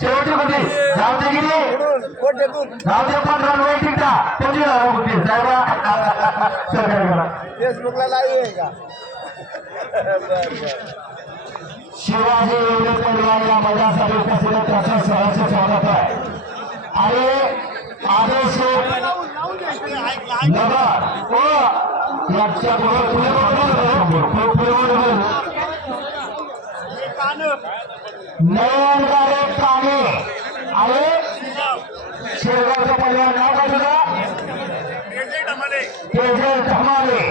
शेवटी होती जाऊ दे गेली जाऊ दे पण रनवे टिकटा कोणी होती फेसबुकला लाईव्ह आहे का? शिवाजी पैलवान या मैदानासाठी उपस्थित त्याचं सहर्ष स्वागत आहे. आणि आदेश नगर व याच्या नयनगारे काणे आणि शेरगावचं पैलवान नाव काय तुझं? तेजल धमाले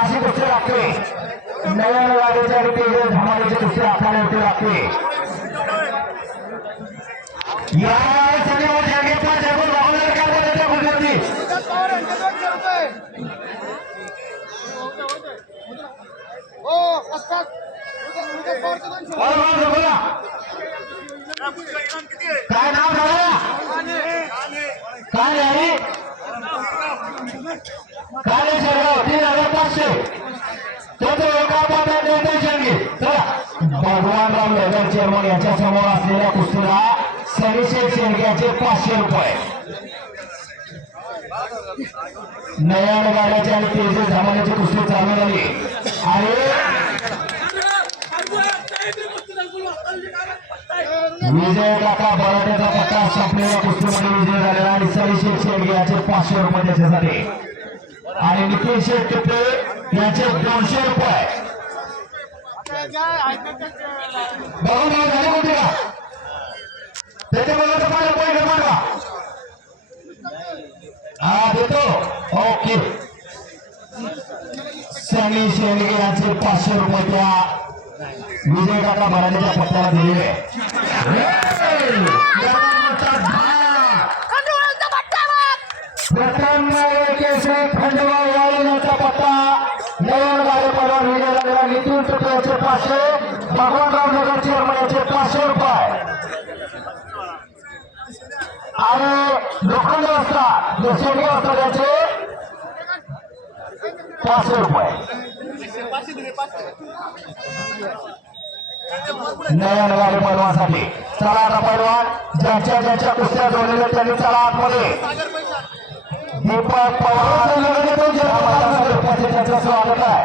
अशी कुस्ती लागते. नयनगारेच्या आणि तेजल धमालेची कुस्ती आपल्याला होती लागते. या सगळ्या जगे पण जगून राहणार का बोलायच्या गुजराती बोला काय नाव झालं काय आहे काय शेरगाव 3500 भगवानराव नगर चेअरमन याच्या समोर असलेल्या कुस्तीला सनीशेठ शेळक्याचे 500 रुपये. नयनगाड्याची आणि तेजस धमाल्याची कुस्ती चालू झाली आणि विजय काका बराट्याचा पट्टा संपलेल्या कुस्तीमध्ये विजय झालेला आणि सनीशेठ शेळके याचे 500 रुपये त्याच्यासाठी आणि नितीन शेठ टिपे याचे 200 रुपये. बघून झाले कोणते का त्याच्याबरोबर का हा देतो ओके. सनी शेळके याचे 500 रुपये त्या विजय काका भराण्याच्या पट्ट्याला दिलेले. प्रथम केसरी खंडवा याचा पट्टा नयनगारे पैलवान विजय झालेला नितीन टिपे याचे 500. भगवानराव नगर चेअरमन याचे 500 रुपये आणि लोखंड असता शेळके असता त्याचे 500 रुपये. नयनगारे पैलवानसाठी चला आता पैलवान ज्याच्या कुस्त्या जोडलेल्या त्यांनी चला आतमध्ये. दीपक पवार त्याचं स्वागत आहे.